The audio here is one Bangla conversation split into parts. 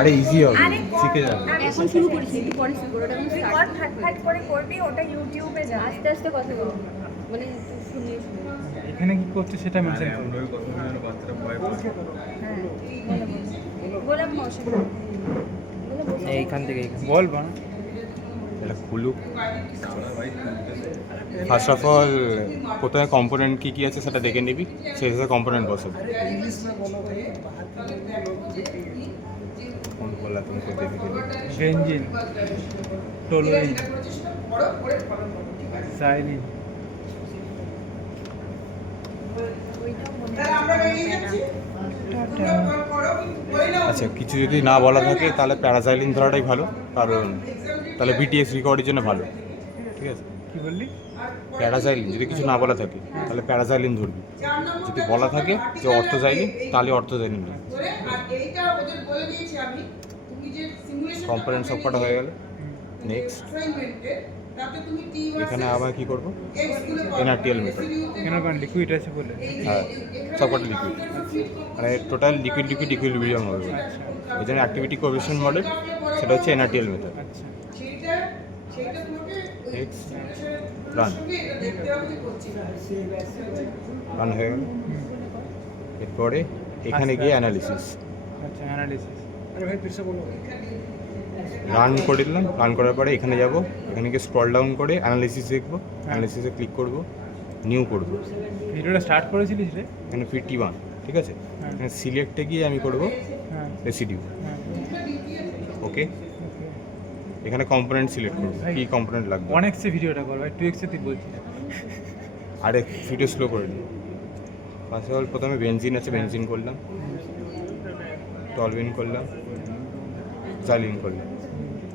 আরে ইজি হবে, শিখে যাবে। এখন শুরু করেছি, একটু পরে শুরু করো। ওটা এখন তুই start কর ফাট করে করবি, ওটা ইউটিউবে যাবে। আস্তে আস্তে কথা বলো, মানে একটু শুনিয়ে শুনিয়ে। এখানে কি করছে সেটা মেনশন করো। হ্যাঁ বলে বসে এইখান থেকে বল বান। এটা খুলুক। ফার্স্ট অফ অল প্রথমে কম্পোনেন্ট কী কী আছে সেটা দেখে নিবি, সেই হিসেবে কম্পোনেন্ট বসাবি। ফোন করলা তুমি দেখে দিবি। Benzene, toluene, xylene. আচ্ছা, কিছু যদি না বলা থাকে তাহলে প্যারাসাইলিন ধরাটাই ভালো, কারণ তাহলে বিটিএস রিকভারির জন্য ভালো। ঠিক আছে, কি বললি? প্যারাসাইলিন যদি কিছু না বলা থাকে তাহলে প্যারাসাইলিন ধরবি, যদি বলা থাকে যে অর্থোজাইলিন তাহলে অর্থোজাইলিন ধরবি। কম্পোনেন্ট সব কটা হয়ে গেল। নেক্সট এখানে আবার কি করবো, এনআরটিএল মেথড। কেন কারণ লিকুইড আছে বলে। হ্যাঁ, সব কটা লিকুইড, মানে টোটাল লিকুইড লিকুইড ইকুইলিব্রিয়াম হবে। আচ্ছা এই জন্য অ্যাক্টিভিটি কোএফিসিয়েন্ট মডেল, সেটা হচ্ছে এনআরটিএল মেথড। আচ্ছা। নেক্সট রান, রান হয়ে গেল। এরপরে এখানে গিয়ে অ্যানালিসিস, আচ্ছা অ্যানালিসিস। রান করে দিলাম। রান করার পরে এখানে যাব, এখানে গিয়ে স্ক্রল ডাউন করে অ্যানালিসিস দেখবো, অ্যানালিসিসে ক্লিক করব, নিউ করব। ভিডিওটা স্টার্ট করেছিলিস রে? এখানে PT1, ঠিক আছে। হ্যাঁ। এখানে সিলেক্টে গিয়ে আমি করব হ্যাঁ রেসিডিউ। হ্যাঁ। ওকে, এখানে কম্পোনেন্ট সিলেক্ট করব, ভাই, কী কম্পোনেন্ট লাগবে। 1x এ ভিডিওটা কর ভাই, 2x এ তুই বলছিস। আরে ভিডিও স্লো করে দিই। ফার্স্ট অফ অল প্রথমে বেনজিন আছে, বেনজিন করলাম, টলুইন করলাম, জাইলিন করলাম।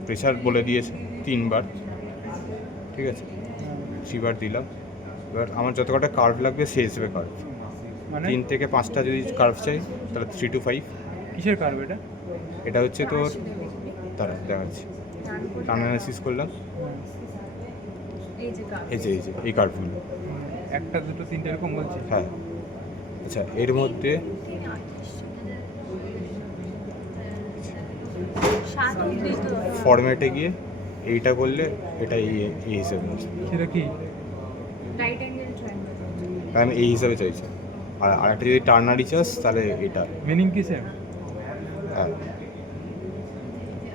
প্রেশার বলে দিয়েছে 3 বার, ঠিক আছে, 3 বার দিলাম। এবার আমার যত কটা কার্ভ লাগবে সেই হিসেবে কার্ভ, মানে 3 থেকে 5টা যদি কার্ভ চাই তাহলে 3 to 5। কিসের কার্ভ এটা? এটা হচ্ছে তোর, তারা দেখাচ্ছি। অ্যানালাইসিস করলাম, এই যে এই কার্ভগুলো। একটা দুটো তিনটে এরকম বলছিস? হ্যাঁ, আচ্ছা, এর মধ্যে সাত অব্দি তো ফরম্যাটে গিয়ে এইটা করলে এটা এই হিসেবে আছে, সেটা কি? Right angle triangle. তাই আমি এই হিসাবে চাইছি। আর আরেকটা যদি টার্নারি চাস তাহলে এটা। মিনিং কি সেম? হ্যাঁ,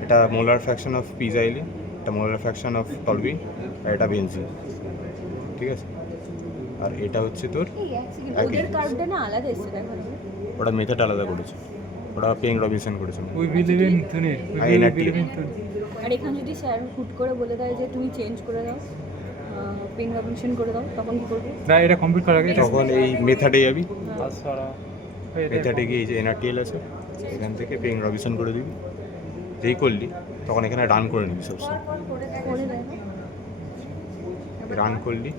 এটা মোলার ফ্র্যাকশন অফ পিজাইলিন, এটা মোলার ফ্র্যাকশন অফ টলুইন, আর এটা বেনজিন, ঠিক আছে। আর এটা হচ্ছে তোর এই এক সেকেন্ড, একই ওদের জিনিস। কার্ডটা না আলাদা এসছে দেখো। ওটা মেথড আলাদা করেছে, ওটা পেং রবিনসন করেছে। We believe in Tunir, we I NRT believe in Tunir. আর এখানে যদি স্যার হুট করে বলে দেয় যে তুমি চেঞ্জ করে দাও, পেন রবিনসন করে দাও, তখন কি করবো? না এটা কমপ্লিট করার আগে তখন এই মেথডে যাবি, তাছাড়া মেথডে গিয়ে এই যে এনআরটিএল আছে এখান থেকে পেং রবিনসন করে দিবি। যেই করলি তখন এখানে রান করে নিবি সবসময়। করে দেয় না? রান করলি,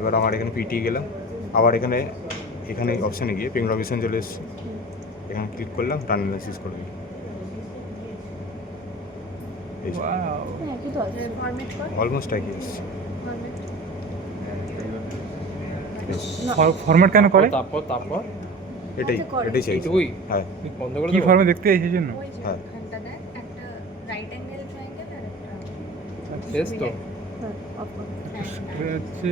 এবার আমার এখানে পিটি গেলাম, আবার এখানে এখানে অপশানে গিয়ে পেং রবিনসন চলে এসছে, এখানে ক্লিক করলাম, রান অ্যানালাইসিস করে দিই। ওয়াও। হ্যাঁ, কি তো আছে। ফরম্যাট কর অলমোস্ট একই এসছে। ফরম্যাট ফরম্যাট কেন করে? এটাই করে। এটাই চাইছি। ওই হ্যাঁ কি ফর্মে দেখতে এই জন্য? ওই যে হ্যাঁ। ওখানটা দেখ, একটা রাইট অ্যাঙ্গেল ট্রায়াঙ্গেল আর একটা শেষ তো হ্যাঁ, অফ করো। হ্যাঁ, হচ্ছে